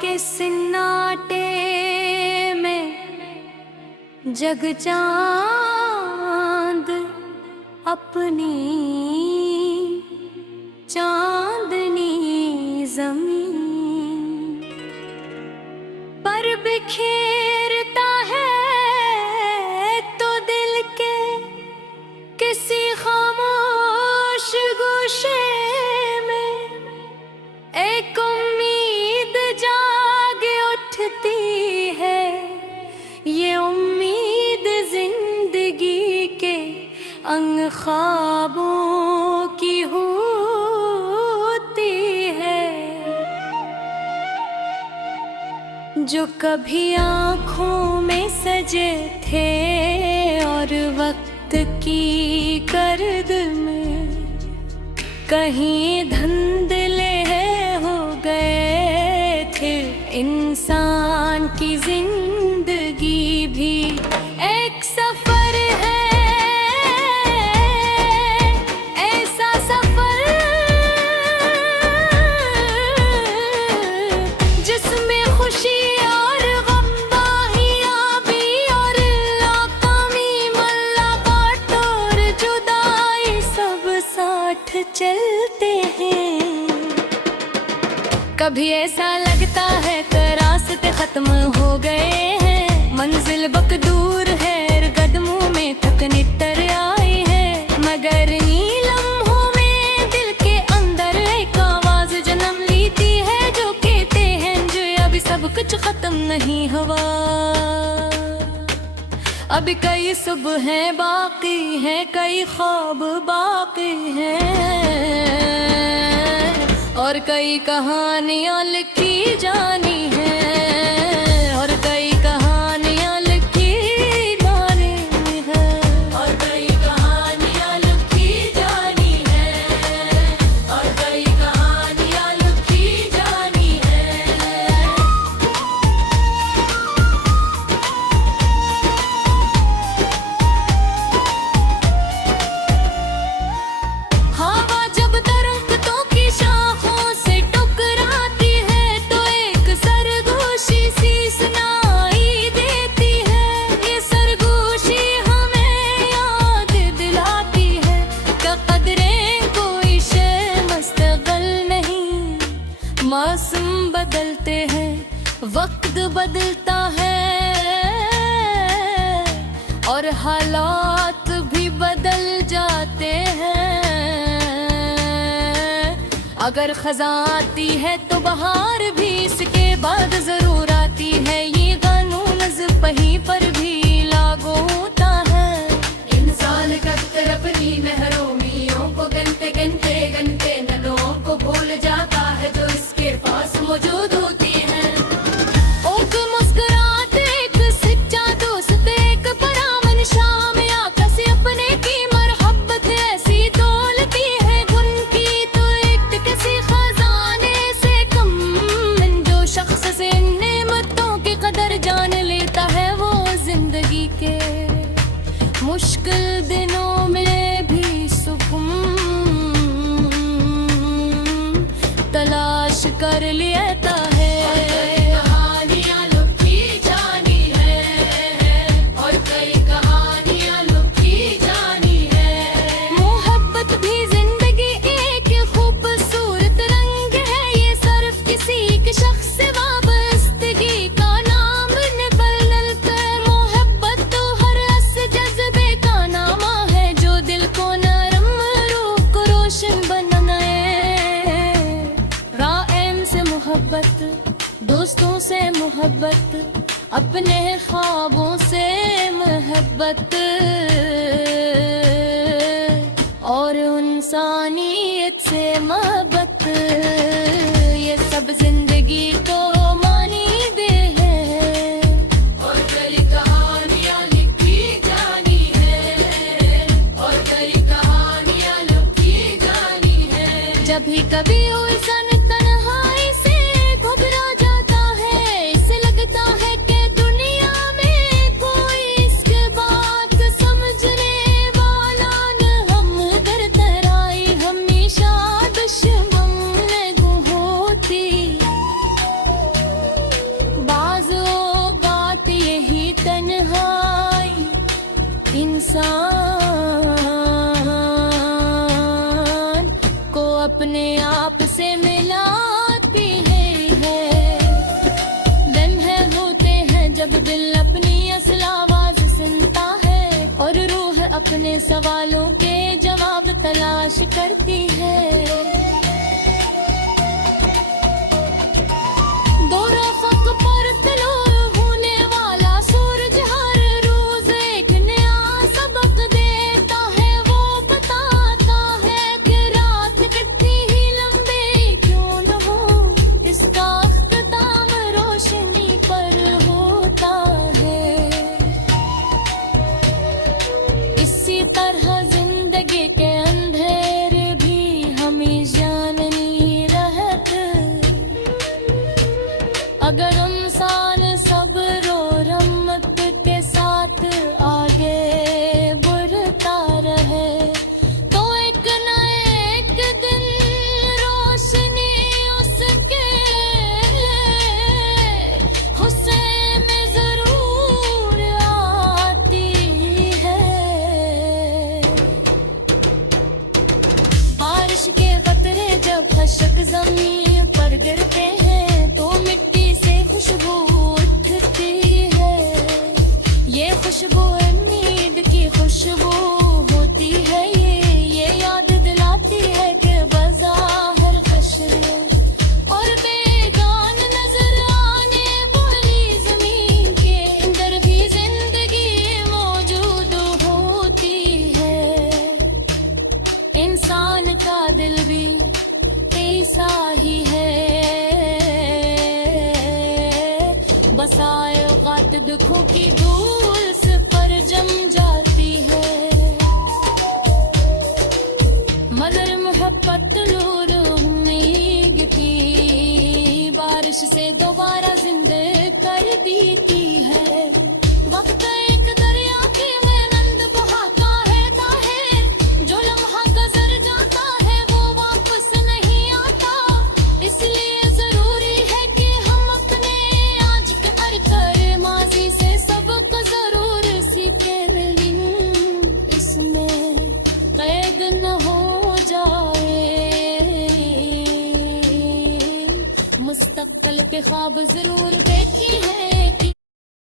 के सन्नाटे में जग चांद अपनी चांदनी जमीन पर बिखेरता है तो दिल के किसी खामोश गोशे में एक उम्मीद जाग उठती है। ये उम्मीद जिंदगी के अंग ख्वाबों की होती है, जो कभी आँखों में सजे थे और वक्त की गर्द में कहीं धुंधले हो गए थे। इंसान की जिंदगी भी एक सफर है, ऐसा सफर जिसमें खुशी और गम, बाहियाबी और नाकामी, मुलाकात और जुदाई सब साथ चलते हैं। कभी ऐसा लगता है कि रास्ते खत्म हो गए हैं, मंजिल बक दूर है, कदमों में तक नितर आई है, मगर नीलम्हों में दिल के अंदर एक आवाज जन्म लेती है जो कहते हैं जो अभी सब कुछ खत्म नहीं हुआ, अभी कई सुबह हैं बाकी हैं, कई ख्वाब बाकी हैं और कई कहानियां लिखी जानी हैं, और कई कहानियां लिखी जानी हैं, और कई कहानियां लिखी जानी हैं, और कई कहानियां लिखी जानी हैं। हवा जब दरख्तों की शाखों से टकराती है तो एक सरगोशी सी सुनाई देती है। ये सरगोशी हमें याद दिलाती है कि कदरें कोई शे मुस्तक़िल नहीं, मौसम बदलते हैं, वक्त बदलता है और हालात भी बदल जाते हैं। अगर खज़ां आती है तो बहार भी इसके बाद जरूर आती है, ये कानून ज़िपही पर भी लागू होता है। इंसान कब अपनी महरूमियों को गनते गनते गनते नदों को भूल जाता है जो इसके पास मौजूद होती है। एक मुस्कुराते एक सच्चा दोस्त, एक परामन शाम या किसी अपने की मरहबत ऐसी दौलती है गुन की तो एक किसी खजाने से कम, जो शख्स से नेमतों की कदर जान लेता है वो जिंदगी के मुश्किल दिनों में भी सुकून तलाश कर लेता है। कहानियां लुकी जानी है और कई कहानियां लुकी जानी है। मोहब्बत भी जिंदगी एक खूबसूरत रंग है, ये सिर्फ किसी के शख्स से वाबस्तगी का नाम न बदलता। मोहब्बत तो हर अस जज्बे का नामा है जो दिल को नरम रूह को रोशन बनाए। राएम से मोहब्बत, दोस्तों से मोहब्बत, अपने ख्वाबों से मोहब्बत और इंसानियत से मोहब्बत, ये सब जिंदगी को मानी दे है। और कई कहानियां लिखी जानी है, और कई कहानियां लिखी जानी है। जब भी कभी हो इंसान तन्हाई से घबरा जाता है, इसे लगता है कि दुनिया में कोई इसके बात समझने वाला न, हम दर तराई हमेशा दुश्मन होती। अपने सवालों के जवाब तलाश करती है। दो रफ़क़ पर तलो होने वाला सूरज हर रोज एक नया सबक देता है। वो बताता है कि रात कितनी ही लंबी क्यों न हो, इसका अख्ताम रोशनी पर होता है। इसी तरह जिंदगी के अंधेरे भी हमेशा नहीं रहते। अगर इंसान सब्र और रहमत के साथ आगे बढ़ता रहे तो एक न एक दिन रोशनी उसके हुस्न में जरूर आती है। बारिश के कतरे जब खशक जमीन पर गिरते हैं तो मिट्टी से खुशबू उठती है। ये खुशबू उम्मीद की खुशबू होती है। ये याद दिलाती है कि बज़ाहिर खशर और बेगान नजर आने वाली जमीन के अंदर भी जिंदगी मौजूद होती है। इंसान का दिल भी ऐसा ही है, बसाए औकात दुखों की धूल से पर जम जाती है। मगर मोहब्बत नूर उम्मीद की बारिश से दोबारा जिंदे कर देती है। वक्त एक दरिया की मेनंद बहाता है जो लम्हा गुजर जाता है वो वापस नहीं आता। इसलिए जरूरी है कि हम अपने आज कर माजी से सबक जरूर सीखें, लेकिन इसमें कैद न हो जाए। मुस्तक़बिल के ख्वाब जरूर देखी है।